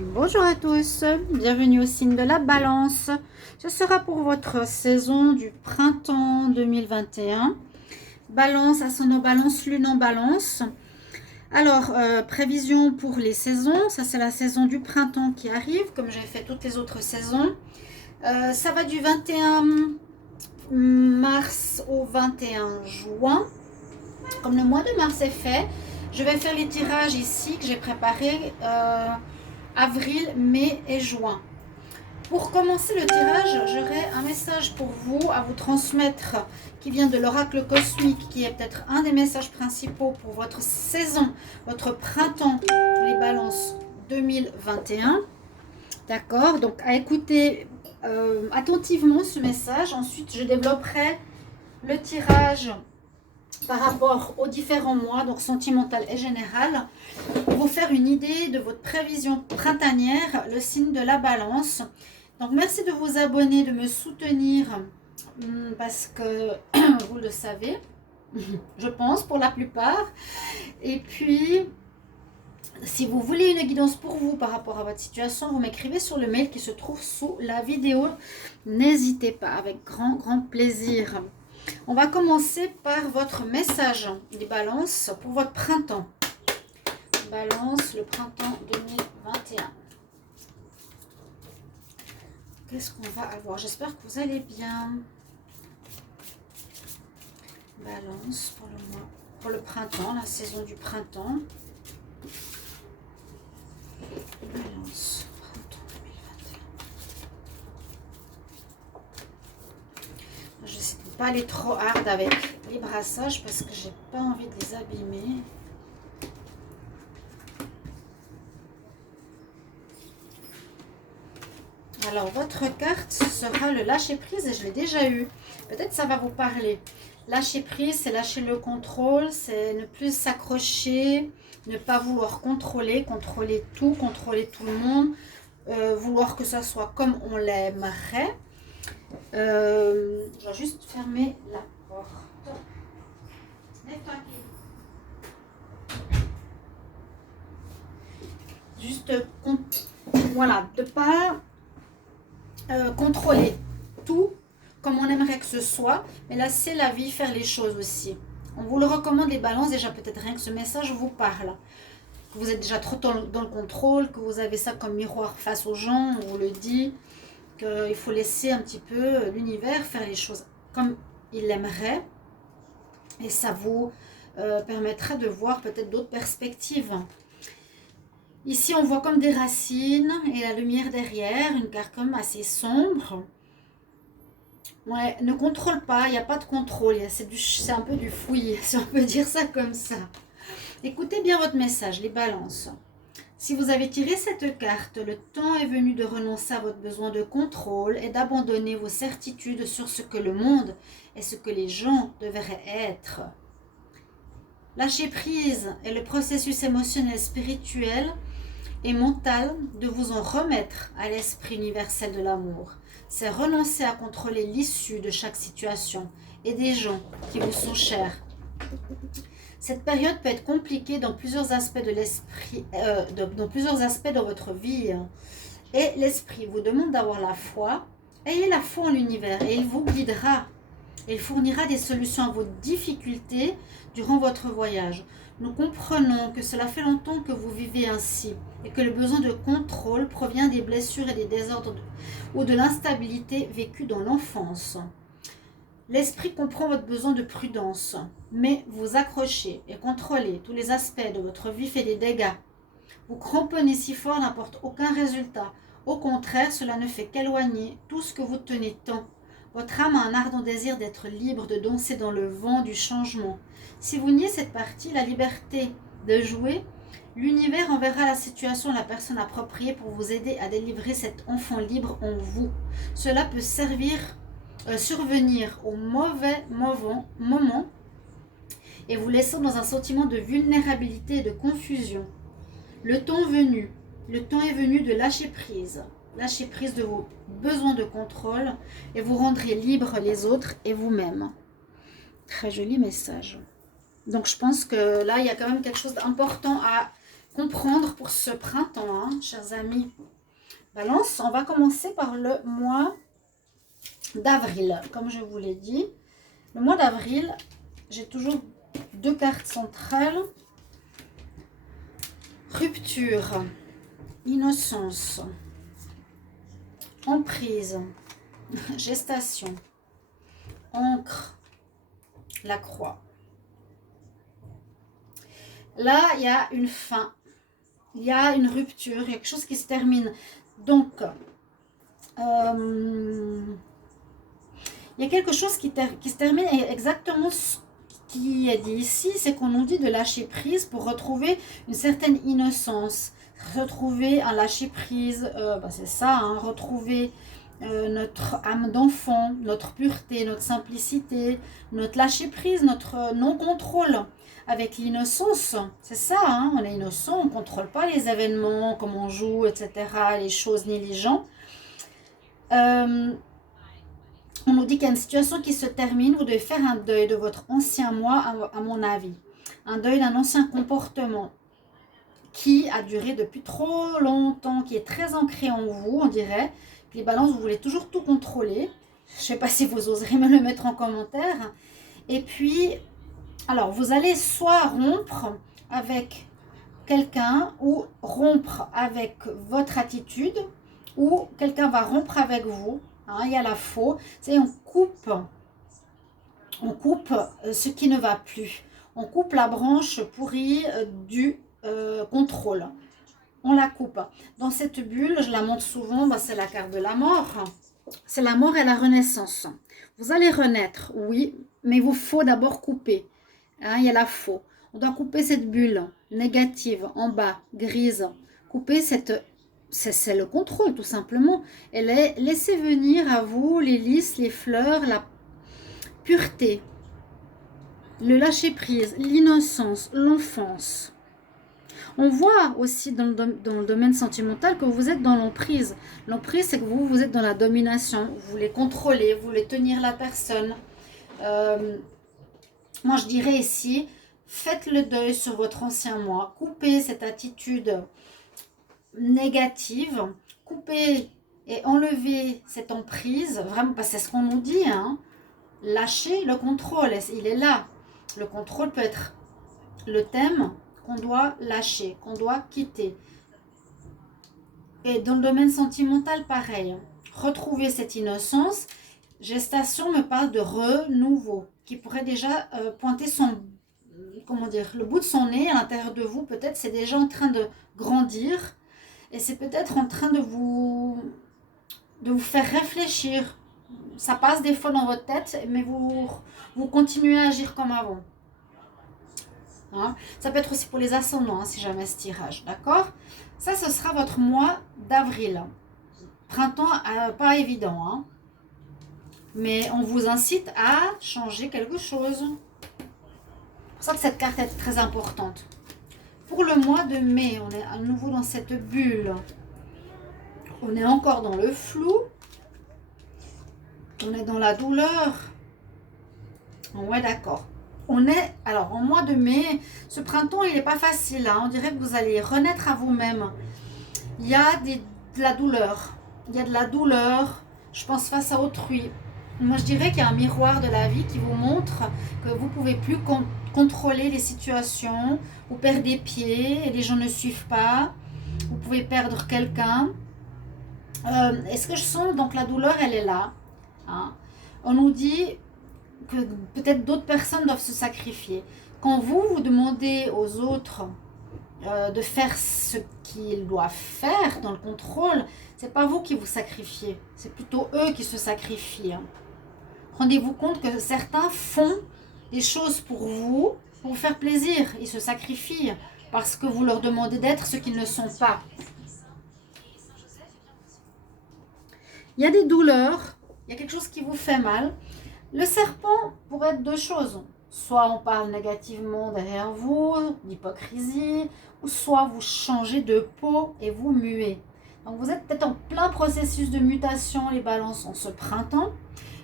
Bonjour à tous, bienvenue au signe de la Balance. Ce sera pour votre saison du printemps 2021. Balance, ascendant Balance, lune en Balance. Alors, prévision pour les saisons, ça c'est la saison du printemps qui arrive, comme j'ai fait toutes les autres saisons. Ça va du 21 mars au 21 juin. Comme le mois de mars est fait, je vais faire les tirages ici que j'ai préparés avril, mai et juin. Pour commencer le tirage, j'aurai un message pour vous à vous transmettre qui vient de l'oracle cosmique, qui est peut-être un des messages principaux pour votre saison, votre printemps, les balances 2021. D'accord, donc à écouter attentivement ce message. Ensuite, je développerai le tirage par rapport aux différents mois, donc sentimental et général, pour vous faire une idée de votre prévision printanière, le signe de la Balance. Donc merci de vous abonner, de me soutenir, parce que vous le savez, je pense pour la plupart. Et puis, si vous voulez une guidance pour vous par rapport à votre situation, vous m'écrivez sur le mail qui se trouve sous la vidéo. N'hésitez pas, avec grand plaisir. On va commencer par votre message des balances pour votre printemps. Balance, le printemps 2021. Qu'est-ce qu'on va avoir? J'espère que vous allez bien. Balance pour le mois, pour le printemps, la saison du printemps. Balance, printemps 2021. Je sais pas aller trop hard avec les brassages parce que j'ai pas envie de les abîmer. Alors, votre carte sera le lâcher prise et je l'ai déjà eu. Peut-être ça va vous parler. Lâcher prise, c'est lâcher le contrôle, c'est ne plus s'accrocher, ne pas vouloir contrôler tout le monde, vouloir que ça soit comme on l'aimerait. Je vais juste fermer la porte. Juste, voilà, de pas contrôler tout comme on aimerait que ce soit, mais laisser la vie faire les choses aussi. On vous le recommande les balances, déjà peut-être rien que ce message vous parle, que vous êtes déjà trop dans le contrôle, que vous avez ça comme miroir face aux gens, on vous le dit, qu'il faut laisser un petit peu l'univers faire les choses comme il l'aimerait, et ça vous permettra de voir peut-être d'autres perspectives. Ici, on voit comme des racines et la lumière derrière, une carte comme assez sombre. Ouais, ne contrôle pas, il n'y a pas de contrôle, c'est un peu du fouillis, si on peut dire ça comme ça. Écoutez bien votre message, les balances. Si vous avez tiré cette carte, le temps est venu de renoncer à votre besoin de contrôle et d'abandonner vos certitudes sur ce que le monde et ce que les gens devraient être. Lâcher prise est le processus émotionnel, spirituel et mental de vous en remettre à l'esprit universel de l'amour. C'est renoncer à contrôler l'issue de chaque situation et des gens qui vous sont chers. Cette période peut être compliquée dans plusieurs aspects de l'esprit, dans plusieurs aspects de votre vie. Et l'esprit vous demande d'avoir la foi. Ayez la foi en l'univers et il vous guidera. Il fournira des solutions à vos difficultés durant votre voyage. Nous comprenons que cela fait longtemps que vous vivez ainsi et que le besoin de contrôle provient des blessures et des désordres ou de l'instabilité vécue dans l'enfance. L'esprit comprend votre besoin de prudence, mais vous accrochez et contrôlez tous les aspects de votre vie fait des dégâts. Vous cramponnez si fort n'apporte aucun résultat. Au contraire, cela ne fait qu'éloigner tout ce que vous tenez tant. Votre âme a un ardent désir d'être libre, de danser dans le vent du changement. Si vous niez cette partie, la liberté de jouer, l'univers enverra la situation à la personne appropriée pour vous aider à délivrer cet enfant libre en vous. Cela peut survenir au mauvais moment et vous laissant dans un sentiment de vulnérabilité et de confusion. Le temps est venu de lâcher prise de vos besoins de contrôle et vous rendrez libre les autres et vous-même. Très joli message. Donc je pense que là, il y a quand même quelque chose d'important à comprendre pour ce printemps, hein, chers amis. Balance, on va commencer par le mois d'avril. Comme je vous l'ai dit, le mois d'avril, j'ai toujours deux cartes centrales. Rupture, innocence, emprise, gestation, encre, la croix. Là, il y a une fin, il y a une rupture, il y a quelque chose qui se termine. Donc, il y a quelque chose qui se termine et exactement ce qui est dit ici, c'est qu'on nous dit de lâcher prise pour retrouver une certaine innocence, retrouver un lâcher prise, c'est ça, hein, retrouver notre âme d'enfant, notre pureté, notre simplicité, notre lâcher prise, notre non-contrôle avec l'innocence. C'est ça, hein, on est innocent, on ne contrôle pas les événements, comment on joue, etc., les choses ni les gens. On nous dit qu'il y a une situation qui se termine, vous devez faire un deuil de votre ancien moi, à mon avis. Un deuil d'un ancien comportement qui a duré depuis trop longtemps, qui est très ancré en vous, on dirait. Les balances, vous voulez toujours tout contrôler. Je ne sais pas si vous oserez me le mettre en commentaire. Et puis, alors, vous allez soit rompre avec quelqu'un ou rompre avec votre attitude ou quelqu'un va rompre avec vous. Hein, il y a la faux. C'est on coupe ce qui ne va plus. On coupe la branche pourrie du contrôle. On la coupe. Dans cette bulle, je la montre souvent, c'est la carte de la mort. C'est la mort et la renaissance. Vous allez renaître, oui, mais il vous faut d'abord couper. Hein, il y a la faux. On doit couper cette bulle négative en bas, grise. Couper cette... C'est le contrôle, tout simplement. Et laissez venir à vous les lys, les fleurs, la pureté, le lâcher-prise, l'innocence, l'enfance. On voit aussi dans le domaine sentimental que vous êtes dans l'emprise. L'emprise, c'est que vous êtes dans la domination. Vous voulez contrôler, vous voulez tenir la personne. Moi, je dirais ici, faites le deuil sur votre ancien moi. Coupez cette attitude négative. Coupez et enlevez cette emprise. Vraiment, parce que c'est ce qu'on nous dit. Hein. Lâchez le contrôle. Il est là. Le contrôle peut être le thème qu'on doit lâcher, qu'on doit quitter. Et dans le domaine sentimental, pareil. Retrouver cette innocence. Gestation me parle de renouveau, qui pourrait déjà pointer le bout de son nez à l'intérieur de vous. Peut-être c'est déjà en train de grandir et c'est peut-être en train de vous faire réfléchir. Ça passe des fois dans votre tête, mais vous continuez à agir comme avant. Hein? Ça peut être aussi pour les ascendants, hein, si jamais ce tirage, d'accord? Ça, ce sera votre mois d'avril. Printemps, pas évident, hein? Mais on vous incite à changer quelque chose. C'est pour ça que cette carte est très importante. Pour le mois de mai, on est à nouveau dans cette bulle. On est encore dans le flou. On est dans la douleur. Ouais, d'accord. On est, alors en mois de mai, ce printemps, il n'est pas facile. Hein. On dirait que vous allez renaître à vous-même. Il y a de la douleur. Il y a de la douleur, je pense, face à autrui. Moi, je dirais qu'il y a un miroir de la vie qui vous montre que vous ne pouvez plus contrôler les situations. Vous perdez pied et les gens ne suivent pas. Vous pouvez perdre quelqu'un. Est-ce que je sens, donc la douleur, elle est là. Hein. On nous dit que peut-être d'autres personnes doivent se sacrifier. Quand vous demandez aux autres de faire ce qu'ils doivent faire dans le contrôle, c'est pas vous qui vous sacrifiez, c'est plutôt eux qui se sacrifient. Rendez-vous compte que certains font des choses pour vous faire plaisir. Ils se sacrifient parce que vous leur demandez d'être ce qu'ils ne sont pas. Il y a des douleurs, il y a quelque chose qui vous fait mal. Le serpent pourrait être deux choses. Soit on parle négativement derrière vous, d'hypocrisie, ou soit vous changez de peau et vous muez. Donc vous êtes peut-être en plein processus de mutation, les balances, en ce printemps.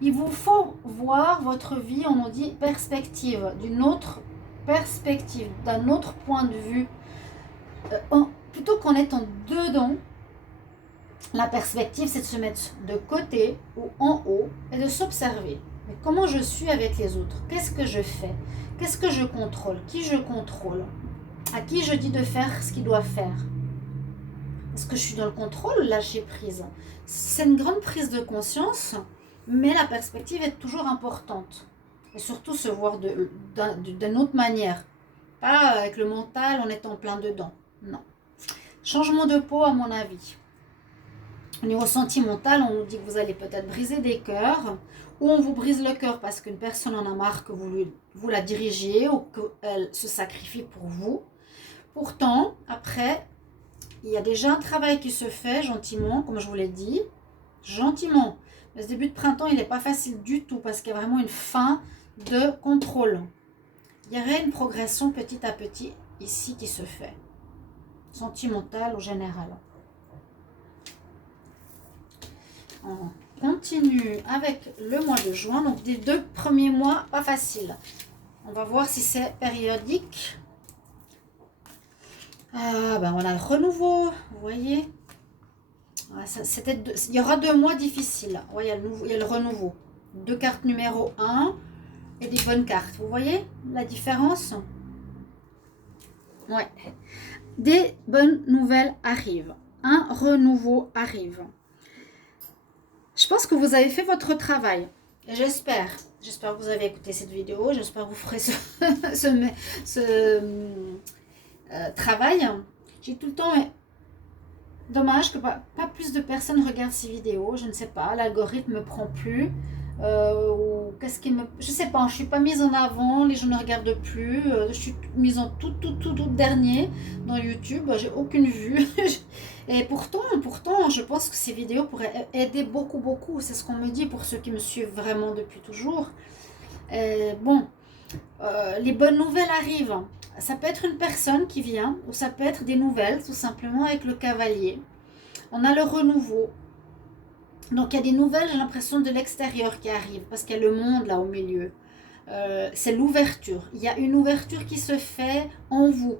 Il vous faut voir votre vie, on nous dit perspective, d'une autre perspective, d'un autre point de vue. plutôt qu'en étant dedans, la perspective, c'est de se mettre de côté ou en haut et de s'observer. Mais comment je suis avec les autres? Qu'est-ce que je fais? Qu'est-ce que je contrôle? Qui je contrôle? À qui je dis de faire ce qu'il doit faire? Est-ce que je suis dans le contrôle ou lâcher prise? C'est une grande prise de conscience, mais la perspective est toujours importante. Et surtout se voir d'une autre manière. Pas avec le mental en étant plein dedans. Non. Changement de peau, à mon avis. Au niveau sentimental, on nous dit que vous allez peut-être briser des cœurs, ou on vous brise le cœur parce qu'une personne en a marre que vous la dirigiez ou qu'elle se sacrifie pour vous. Pourtant, après, il y a déjà un travail qui se fait gentiment, comme je vous l'ai dit, gentiment. Mais ce début de printemps, il n'est pas facile du tout parce qu'il y a vraiment une fin de contrôle. Il y aurait une progression petit à petit ici qui se fait, sentimentale ou générale. On continue avec le mois de juin. Donc, des 2 premiers mois, pas facile. On va voir si c'est périodique. Ben on a le renouveau, vous voyez. Il y aura 2 mois difficiles. Ouais, il y a le renouveau. 2 cartes numéro 1 et des bonnes cartes. Vous voyez la différence? Ouais. Des bonnes nouvelles arrivent. Un renouveau arrive. Je pense que vous avez fait votre travail. Et j'espère que vous avez écouté cette vidéo. J'espère que vous ferez ce travail. J'ai tout le temps... Mais dommage que pas plus de personnes regardent ces vidéos. Je ne sais pas. L'algorithme ne me prend plus. Ou qu'est-ce qui me... Je sais pas. Je ne suis pas mise en avant. Les gens ne regardent plus. Je suis mise en tout dernier dans YouTube. J'ai aucune vue. Et pourtant, je pense que ces vidéos pourraient aider beaucoup. C'est ce qu'on me dit pour ceux qui me suivent vraiment depuis toujours. Les bonnes nouvelles arrivent. Ça peut être une personne qui vient, ou ça peut être des nouvelles, tout simplement, avec le cavalier. On a le renouveau. Donc, il y a des nouvelles, j'ai l'impression, de l'extérieur qui arrivent, parce qu'il y a le monde là au milieu. C'est l'ouverture. Il y a une ouverture qui se fait en vous.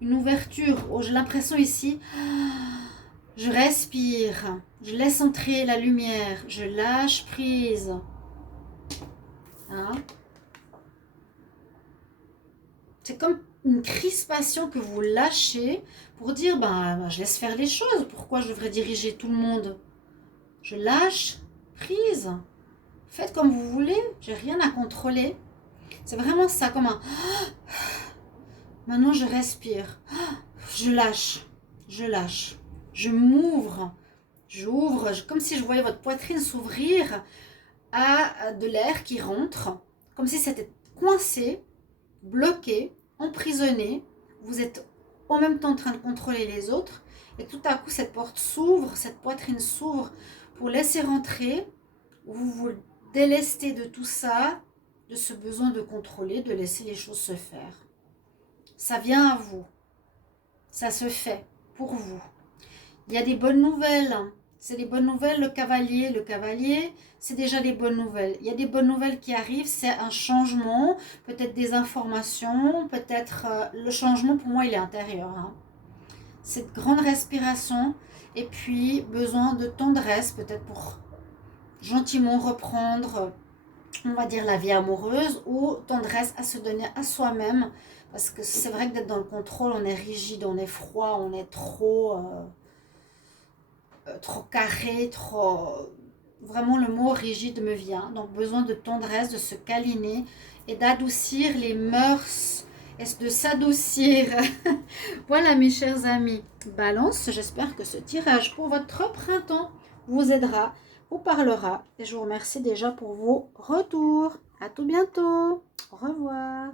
Une ouverture. Oh, j'ai l'impression ici... Je respire, je laisse entrer la lumière, je lâche prise. Hein? C'est comme une crispation que vous lâchez pour dire, je laisse faire les choses. Pourquoi je devrais diriger tout le monde? Je lâche prise. Faites comme vous voulez, j'ai rien à contrôler. C'est vraiment ça, comme un... Maintenant, je respire. Je lâche. Je m'ouvre, j'ouvre, comme si je voyais votre poitrine s'ouvrir à de l'air qui rentre, comme si c'était coincé, bloqué, emprisonné. Vous êtes en même temps en train de contrôler les autres et tout à coup cette porte s'ouvre, cette poitrine s'ouvre pour laisser rentrer. Vous vous délestez de tout ça, de ce besoin de contrôler, de laisser les choses se faire. Ça vient à vous, ça se fait pour vous. Il y a des bonnes nouvelles. C'est des bonnes nouvelles, le cavalier. Le cavalier, c'est déjà des bonnes nouvelles. Il y a des bonnes nouvelles qui arrivent. C'est un changement, peut-être des informations, peut-être... le changement, pour moi, il est intérieur. Hein. Cette grande respiration et puis besoin de tendresse, peut-être pour gentiment reprendre, on va dire, la vie amoureuse ou tendresse à se donner à soi-même. Parce que c'est vrai que d'être dans le contrôle, on est rigide, on est froid, on est trop carré, vraiment le mot rigide me vient. Donc besoin de tendresse, de se câliner et d'adoucir les mœurs et de s'adoucir. Voilà mes chers amis. Balance, j'espère que ce tirage pour votre printemps vous aidera, vous parlera. Et je vous remercie déjà pour vos retours. À tout bientôt. Au revoir.